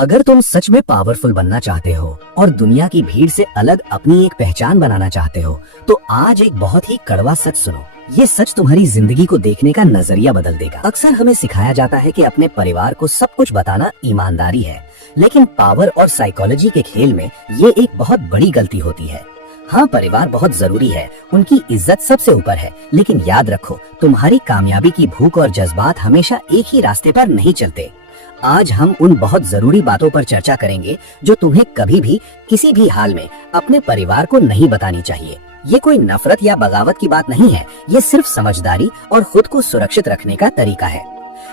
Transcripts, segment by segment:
अगर तुम सच में पावरफुल बनना चाहते हो और दुनिया की भीड़ से अलग अपनी एक पहचान बनाना चाहते हो, तो आज एक बहुत ही कड़वा सच सुनो। ये सच तुम्हारी जिंदगी को देखने का नजरिया बदल देगा। अक्सर हमें सिखाया जाता है कि अपने परिवार को सब कुछ बताना ईमानदारी है, लेकिन पावर और साइकोलॉजी के खेल में ये एक बहुत बड़ी गलती होती है। हाँ, परिवार बहुत जरूरी है, उनकी इज्जत सबसे ऊपर है, लेकिन याद रखो, तुम्हारी कामयाबी की भूख और जज्बात हमेशा एक ही रास्ते पर नहीं चलते। आज हम उन बहुत जरूरी बातों पर चर्चा करेंगे जो तुम्हें कभी भी किसी भी हाल में अपने परिवार को नहीं बतानी चाहिए। ये कोई नफरत या बगावत की बात नहीं है, ये सिर्फ समझदारी और खुद को सुरक्षित रखने का तरीका है।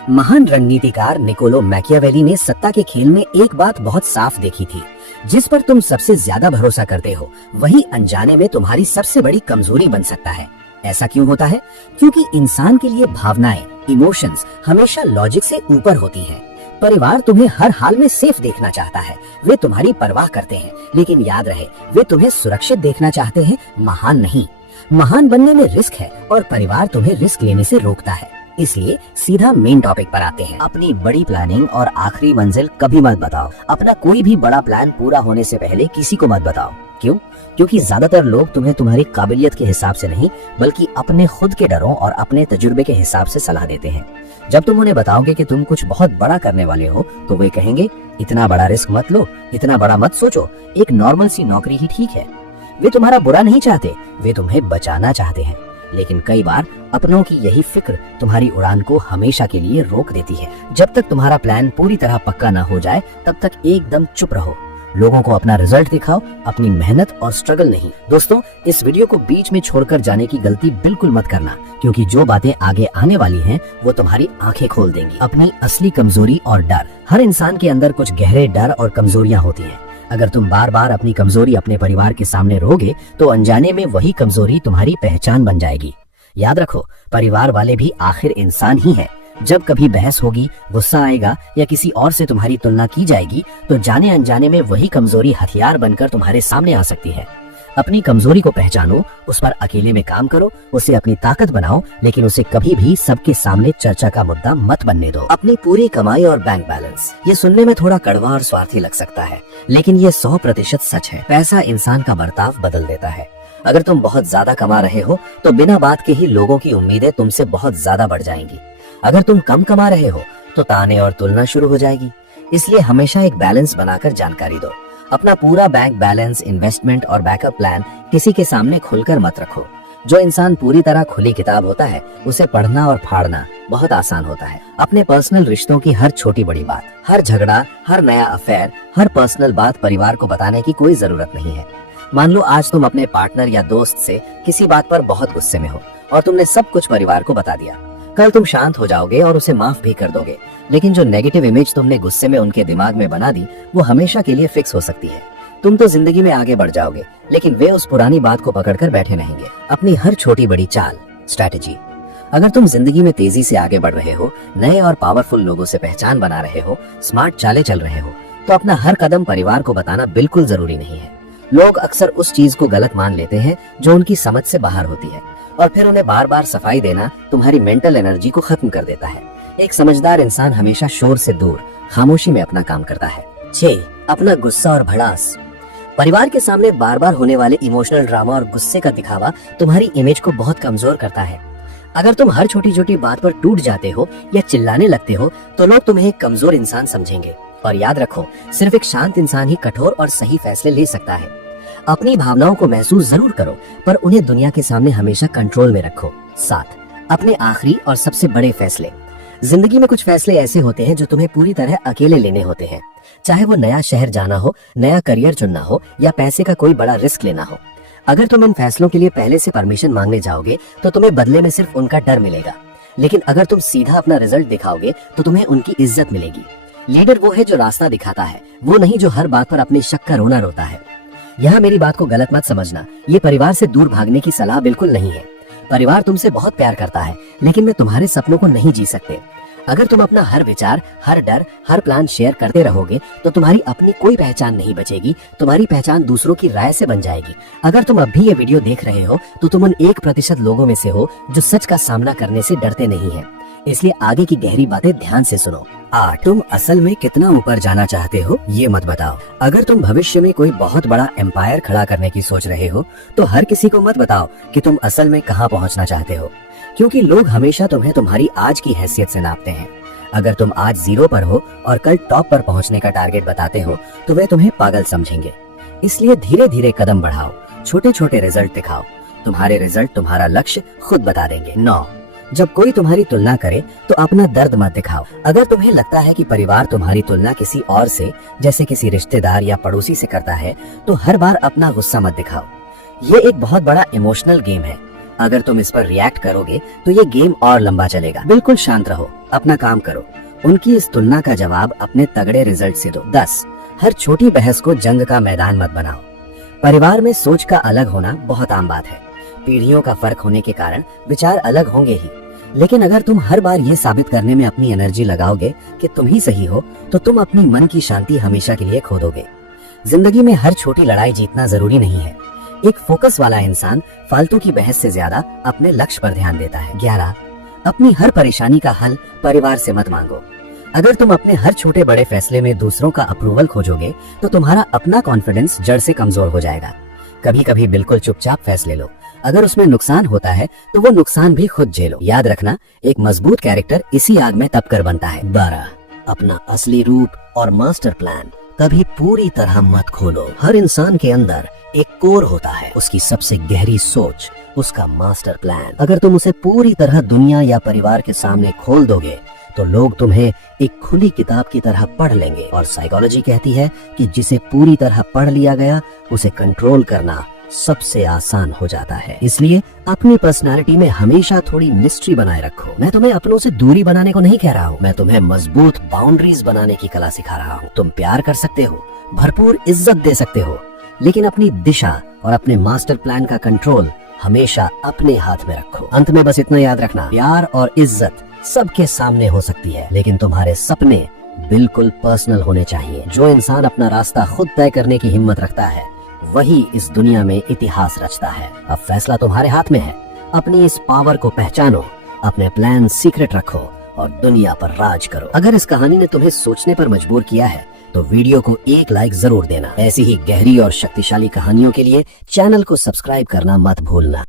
महान रणनीतिकार निकोलो मैकियावेली ने सत्ता के खेल में एक बात बहुत साफ देखी थी, जिस पर तुम सबसे ज्यादा भरोसा करते हो वही अनजाने में तुम्हारी सबसे बड़ी कमजोरी बन सकता है। ऐसा क्यों होता है? क्योंकि इंसान के लिए भावनाएं, इमोशंस हमेशा लॉजिक से ऊपर होती हैं। परिवार तुम्हें हर हाल में सेफ देखना चाहता है, वे तुम्हारी परवाह करते हैं, लेकिन याद रहे, वे तुम्हें सुरक्षित देखना चाहते हैं, महान नहीं। महान बनने में रिस्क है और परिवार तुम्हें रिस्क लेने से रोकता है। इसलिए सीधा मेन टॉपिक पर आते हैं। अपनी बड़ी प्लानिंग और आखिरी मंजिल कभी मत बताओ। अपना कोई भी बड़ा प्लान पूरा होने से पहले किसी को मत बताओ। क्यों? क्योंकि ज्यादातर लोग तुम्हें तुम्हारी काबिलियत के हिसाब से नहीं, बल्कि अपने खुद के डरों और अपने तजुर्बे के हिसाब से सलाह देते हैं। जब तुम उन्हें बताओगे कि तुम कुछ बहुत बड़ा करने वाले हो, तो वे कहेंगे, इतना बड़ा रिस्क मत लो, इतना बड़ा मत सोचो, एक नॉर्मल सी नौकरी ही ठीक है। वे तुम्हारा बुरा नहीं चाहते, वे तुम्हें बचाना चाहते हैं। लेकिन कई बार अपनों की यही फिक्र तुम्हारी उड़ान को हमेशा के लिए रोक देती है। जब तक तुम्हारा प्लान पूरी तरह पक्का ना हो जाए, तब तक एकदम चुप रहो। लोगों को अपना रिजल्ट दिखाओ, अपनी मेहनत और स्ट्रगल नहीं। दोस्तों, इस वीडियो को बीच में छोड़कर जाने की गलती बिल्कुल मत करना, क्योंकि जो बातें आगे आने वाली हैं, वो तुम्हारी आंखें खोल देंगी। अपनी असली कमजोरी और डर। हर इंसान के अंदर कुछ गहरे डर और कमजोरियां होती हैं। अगर तुम बार बार अपनी कमजोरी अपने परिवार के सामने रहोगे, तो अनजाने में वही कमजोरी तुम्हारी पहचान बन जाएगी। याद रखो, परिवार वाले भी आखिर इंसान ही हैं। जब कभी बहस होगी, गुस्सा आएगा या किसी और से तुम्हारी तुलना की जाएगी, तो जाने अनजाने में वही कमजोरी हथियार बनकर तुम्हारे सामने आ सकती है। अपनी कमजोरी को पहचानो, उस पर अकेले में काम करो, उसे अपनी ताकत बनाओ, लेकिन उसे कभी भी सबके सामने चर्चा का मुद्दा मत बनने दो। अपनी पूरी कमाई और बैंक बैलेंस। ये सुनने में थोड़ा कड़वा और स्वार्थी लग सकता है, लेकिन ये 100% सच है। पैसा इंसान का बर्ताव बदल देता है। अगर तुम बहुत ज्यादा कमा रहे हो, तो बिना बात के ही लोगों की उम्मीदें तुमसे बहुत ज्यादा बढ़ जाएंगी। अगर तुम कम कमा रहे हो, तो ताने और तुलना शुरू हो जाएगी। इसलिए हमेशा एक बैलेंस बनाकर जानकारी दो। अपना पूरा बैंक बैलेंस, इन्वेस्टमेंट और बैकअप प्लान किसी के सामने खुलकर मत रखो। जो इंसान पूरी तरह खुली किताब होता है, उसे पढ़ना और फाड़ना बहुत आसान होता है। अपने पर्सनल रिश्तों की हर छोटी बड़ी बात, हर झगड़ा, हर नया अफेयर, हर पर्सनल बात परिवार को बताने की कोई जरूरत नहीं है। मान लो आज तुम अपने पार्टनर या दोस्त से किसी बात पर बहुत गुस्से में हो और तुमने सब कुछ परिवार को बता दिया। कल तुम शांत हो जाओगे और उसे माफ भी कर दोगे, लेकिन जो नेगेटिव इमेज तुमने गुस्से में उनके दिमाग में बना दी, वो हमेशा के लिए फिक्स हो सकती है। तुम तो जिंदगी में आगे बढ़ जाओगे, लेकिन वे उस पुरानी बात को पकड़कर बैठे रहेंगे। अपनी हर छोटी बड़ी चाल, स्ट्रैटेजी। अगर तुम जिंदगी में तेजी से आगे बढ़ रहे हो, नए और पावरफुल लोगों से पहचान बना रहे हो, स्मार्ट चालें चल रहे हो, तो अपना हर कदम परिवार को बताना बिल्कुल जरूरी नहीं है। लोग अक्सर उस चीज को गलत मान लेते हैं जो उनकी समझ से बाहर होती है, और फिर उन्हें बार बार सफाई देना तुम्हारी मेंटल एनर्जी को खत्म कर देता है। एक समझदार इंसान हमेशा शोर से दूर खामोशी में अपना काम करता है। 6. अपना गुस्सा और भड़ास। परिवार के सामने बार बार होने वाले इमोशनल ड्रामा और गुस्से का दिखावा तुम्हारी इमेज को बहुत कमजोर करता है। अगर तुम हर छोटी छोटी बात पर टूट जाते हो या चिल्लाने लगते हो, तो लोग तुम्हें एक कमजोर इंसान समझेंगे। और याद रखो, सिर्फ एक शांत इंसान ही कठोर और सही फैसले ले सकता है। अपनी भावनाओं को महसूस जरूर करो, पर उन्हें दुनिया के सामने हमेशा कंट्रोल में रखो। 7. अपने आखिरी और सबसे बड़े फैसले। जिंदगी में कुछ फैसले ऐसे होते हैं जो तुम्हें पूरी तरह अकेले लेने होते हैं। चाहे वो नया शहर जाना हो, नया करियर चुनना हो या पैसे का कोई बड़ा रिस्क लेना हो। अगर तुम इन फैसलों के लिए पहले से परमिशन मांगने जाओगे, तो तुम्हें बदले में सिर्फ उनका डर मिलेगा। लेकिन अगर तुम सीधा अपना रिजल्ट दिखाओगे, तो तुम्हें उनकी इज्जत मिलेगी। लीडर वो है जो रास्ता दिखाता है, वो नहीं जो हर बात पर अपनी शक का रोना रोता है। यहाँ मेरी बात को गलत मत समझना, ये परिवार से दूर भागने की सलाह बिल्कुल नहीं है। परिवार तुमसे बहुत प्यार करता है, लेकिन वे तुम्हारे सपनों को नहीं जी सकते। अगर तुम अपना हर विचार, हर डर, हर प्लान शेयर करते रहोगे, तो तुम्हारी अपनी कोई पहचान नहीं बचेगी। तुम्हारी पहचान दूसरों की राय से बन जाएगी। अगर तुम अब भी ये वीडियो देख रहे हो, तो तुम उन 1% लोगों में से हो जो सच का सामना करने से डरते नहीं है। इसलिए आगे की गहरी बातें ध्यान से सुनो। 8 तुम असल में कितना ऊपर जाना चाहते हो ये मत बताओ। अगर तुम भविष्य में कोई बहुत बड़ा एम्पायर खड़ा करने की सोच रहे हो तो हर किसी को मत बताओ कि तुम असल में कहाँ पहुँचना चाहते हो, क्योंकि लोग हमेशा तुम्हें तुम्हारी आज की हैसियत से नापते हैं। अगर तुम आज 0 पर हो और कल टॉप पर पहुँचने का टारगेट बताते हो तो वे तुम्हें पागल समझेंगे। इसलिए धीरे धीरे कदम बढ़ाओ, छोटे छोटे रिजल्ट दिखाओ। तुम्हारे रिजल्ट तुम्हारा लक्ष्य खुद बता देंगे। 9 जब कोई तुम्हारी तुलना करे तो अपना दर्द मत दिखाओ। अगर तुम्हें लगता है कि परिवार तुम्हारी तुलना किसी और से, जैसे किसी रिश्तेदार या पड़ोसी से करता है, तो हर बार अपना गुस्सा मत दिखाओ। ये एक बहुत बड़ा इमोशनल गेम है। अगर तुम इस पर रिएक्ट करोगे तो ये गेम और लंबा चलेगा। बिल्कुल शांत रहो, अपना काम करो। उनकी इस तुलना का जवाब अपने तगड़े रिजल्ट से दो। 10 हर छोटी बहस को जंग का मैदान मत बनाओ। परिवार में सोच का अलग होना बहुत आम बात है। पीढ़ियों का फर्क होने के कारण विचार अलग होंगे ही, लेकिन अगर तुम हर बार ये साबित करने में अपनी एनर्जी लगाओगे कि तुम ही सही हो, तो तुम अपनी मन की शांति हमेशा के लिए खो दोगे। जिंदगी में हर छोटी लड़ाई जीतना जरूरी नहीं है। एक फोकस वाला इंसान फालतू की बहस से ज्यादा अपने लक्ष्य पर ध्यान देता है। 11 अपनी हर परेशानी का हल परिवार से मत मांगो। अगर तुम अपने हर छोटे बड़े फैसले में दूसरों का अप्रूवल खोजोगे तो तुम्हारा अपना कॉन्फिडेंस जड़ से कमजोर हो जाएगा। कभी कभी बिल्कुल चुपचाप फैसले लो। अगर उसमें नुकसान होता है तो वो नुकसान भी खुद झेलो। याद रखना, एक मजबूत कैरेक्टर इसी आग में तप कर बनता है। 12 अपना असली रूप और मास्टर प्लान कभी पूरी तरह मत खोलो। हर इंसान के अंदर एक कोर होता है, उसकी सबसे गहरी सोच, उसका मास्टर प्लान। अगर तुम उसे पूरी तरह दुनिया या परिवार के सामने खोल दोगे तो लोग तुम्हें एक खुली किताब की तरह पढ़ लेंगे। और साइकोलॉजी कहती है कि जिसे पूरी तरह पढ़ लिया गया उसे कंट्रोल करना सबसे आसान हो जाता है। इसलिए अपनी पर्सनालिटी में हमेशा थोड़ी मिस्ट्री बनाए रखो। मैं तुम्हें अपनों से दूरी बनाने को नहीं कह रहा हूँ, मैं तुम्हें मजबूत बाउंड्रीज बनाने की कला सिखा रहा हूँ। तुम प्यार कर सकते हो, भरपूर इज्जत दे सकते हो, लेकिन अपनी दिशा और अपने मास्टर प्लान का कंट्रोल हमेशा अपने हाथ में रखो। अंत में बस इतना याद रखना, प्यार और इज्जत सबके सामने हो सकती है, लेकिन तुम्हारे सपने बिल्कुल पर्सनल होने चाहिए। जो इंसान अपना रास्ता खुद तय करने की हिम्मत रखता है वही इस दुनिया में इतिहास रचता है। अब फैसला तुम्हारे हाथ में है। अपनी इस पावर को पहचानो, अपने प्लान सीक्रेट रखो और दुनिया पर राज करो। अगर इस कहानी ने तुम्हें सोचने पर मजबूर किया है तो वीडियो को एक लाइक जरूर देना। ऐसी ही गहरी और शक्तिशाली कहानियों के लिए चैनल को सब्सक्राइब करना मत भूलना।